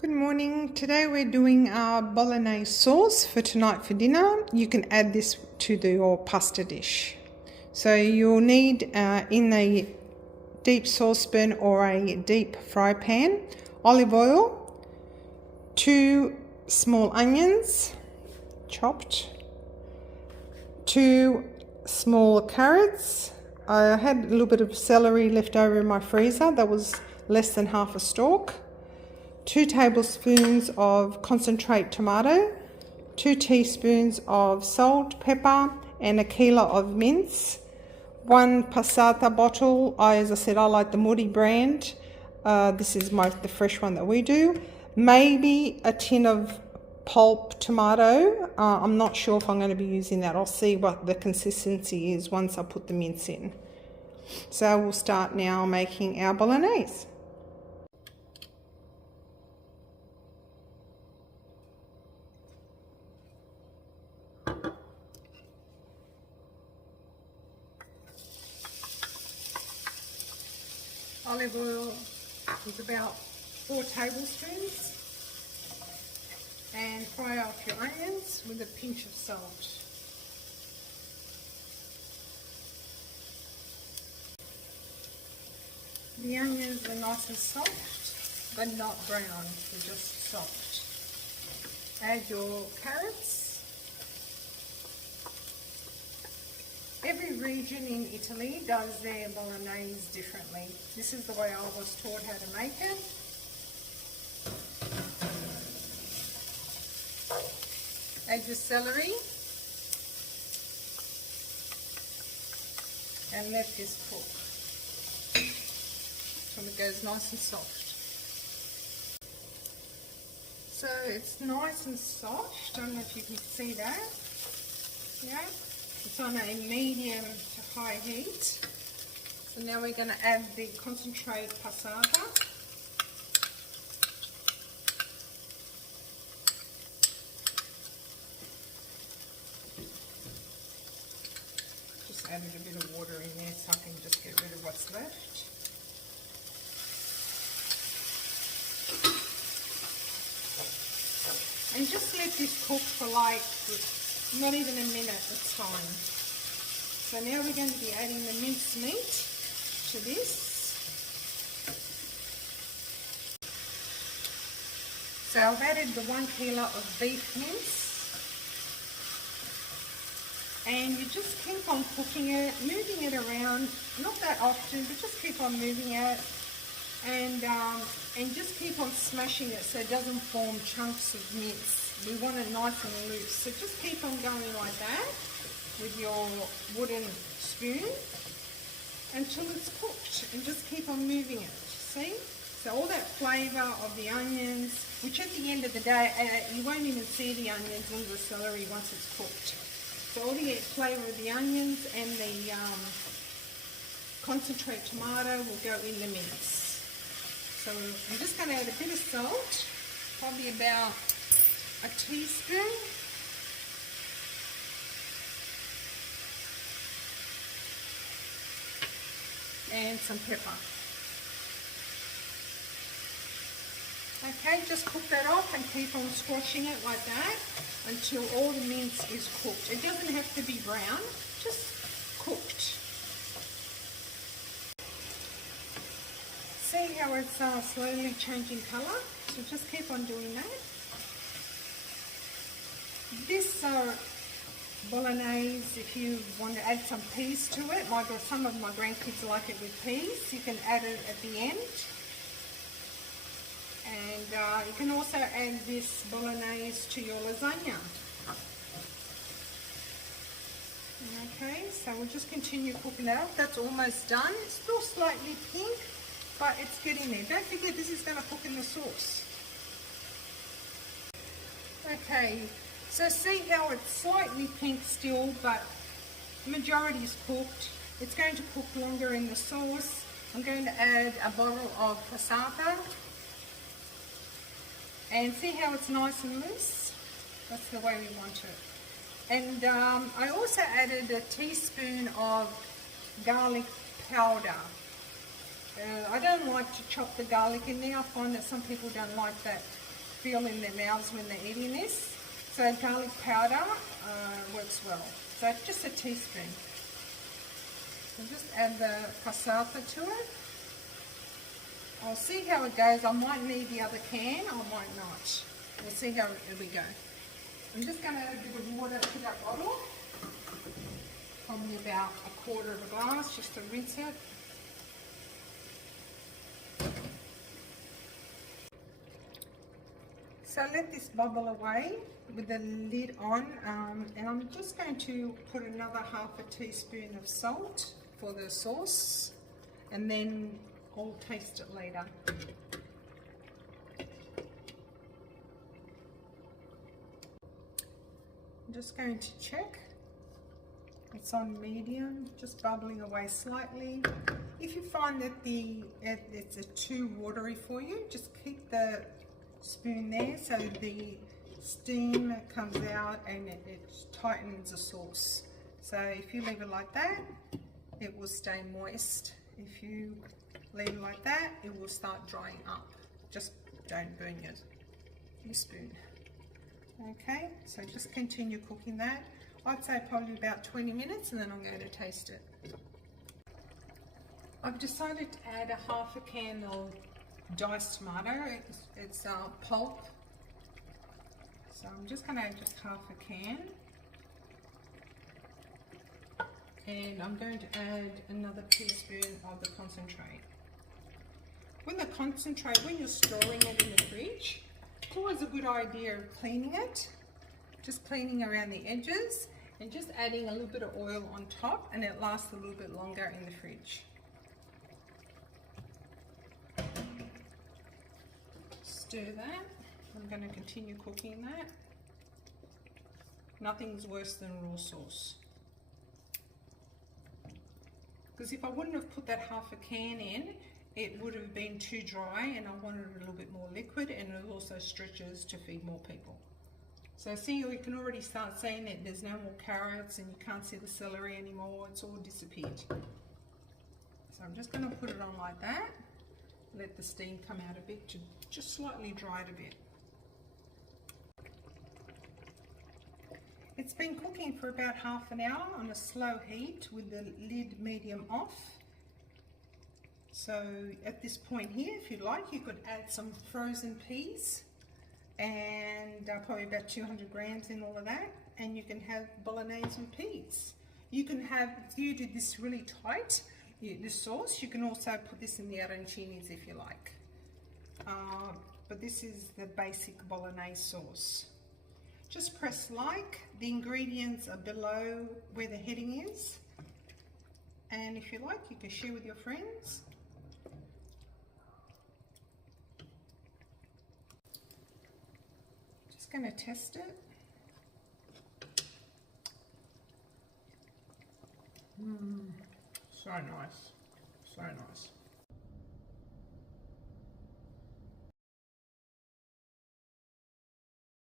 Good morning. Today we're doing our Bolognese sauce for tonight for dinner. You can add this to your pasta dish. So you'll need in a deep saucepan or a deep fry pan, olive oil, 2 small onions chopped, 2 small carrots. I had a little bit of celery left over in my freezer that was less than half a stalk. 2 tablespoons of concentrate tomato, 2 teaspoons of salt, pepper, and a kilo of mince. 1 passata bottle. As I said, I like the Moody brand. This is the fresh one that we do. Maybe a tin of pulp tomato. I'm not sure if I'm going to be using that. I'll see what the consistency is once I put the mince in. So we'll start now making our bolognese. Olive oil is about 4 tablespoons, and fry off your onions with a pinch of salt. The onions are nice and soft, but not brown, they're just soft. Add your carrots. Every region in Italy does their bolognese differently. This is the way I was taught how to make it. Add your celery and let this cook until it goes nice and soft. So it's nice and soft. I don't know if you can see that. Yeah. It's on a medium to high heat. So now we're going to add the concentrate passata. Just added a bit of water in there so I can just get rid of what's left. And just let this cook for like not even a minute, it's fine. So now we're going to be adding the minced meat to this. So I've added the 1 kilo of beef mince. And you just keep on cooking it, moving it around, not that often, but just keep on moving it. And just keep on smashing it so it doesn't form chunks of mince. We want it nice and loose. So just keep on going like that with your wooden spoon until it's cooked, and just keep on moving it. See? So all that flavour of the onions, which at the end of the day, you won't even see the onions or the celery once it's cooked. So all the flavour of the onions and the concentrate tomato will go in the mince. So I'm just going to add a bit of salt, probably about a teaspoon. And some pepper. Okay, just cook that off and keep on squashing it like that until all the mince is cooked. It doesn't have to be brown, just cooked. See how it's slowly changing colour? So just keep on doing that. This bolognese, if you want to add some peas to it, like some of my grandkids like it with peas, you can add it at the end. And you can also add this bolognese to your lasagna. Okay, so we'll just continue cooking that up. That's almost done. It's still slightly pink, but it's getting there. Don't forget, this is going to cook in the sauce. Okay, so see how it's slightly pink still, but the majority is cooked. It's going to cook longer in the sauce. I'm going to add a bottle of passata. And see how it's nice and loose? That's the way we want it. And I also added a teaspoon of garlic powder. I don't like to chop the garlic in there. I find that some people don't like that feel in their mouths when they're eating this. So garlic powder works well. So just a teaspoon. So just add the passata to it. I'll see how it goes. I might need the other can, I might not. We'll see how we go. I'm just going to add a bit of water to that bottle. Probably about a quarter of a glass just to rinse it. So let this bubble away with the lid on, and I'm just going to put another half a teaspoon of salt for the sauce, and then I'll taste it later. I'm just going to check. It's on medium, just bubbling away slightly. If you find that it's too watery for you, just keep the spoon there so the steam comes out and it tightens the sauce. So if you leave it like that, it will stay moist. If you leave it like that, it will start drying up. Just don't burn your spoon. Okay, so just continue cooking that. I'd say probably about 20 minutes, and then I'm going to taste it. I've decided to add a half a can of diced tomato. It's pulp. So I'm just going to add just half a can. And I'm going to add another teaspoon of the concentrate. When you're storing it in the fridge, it's always a good idea of cleaning it. Just cleaning around the edges and just adding a little bit of oil on top, and it lasts a little bit longer in the fridge. Stir that. I'm going to continue cooking that. Nothing's worse than raw sauce. Because if I wouldn't have put that half a can in, it would have been too dry, and I wanted a little bit more liquid, and it also stretches to feed more people. So see, you can already start seeing that there's no more carrots and you can't see the celery anymore. It's all disappeared. So I'm just going to put it on like that. Let the steam come out a bit to just slightly dry it a bit. It's been cooking for about half an hour on a slow heat with the lid medium off. So at this point here, if you like, you could add some frozen peas, and probably about 200 grams in all of that, and you can have bolognese with peas. You can have, if you did this really tight, this sauce, you can also put this in the arancinis if you like. But this is the basic bolognese sauce. Just press like. The ingredients are below where the heading is, and if you like, you can share with your friends. Going to test it. So nice, so nice.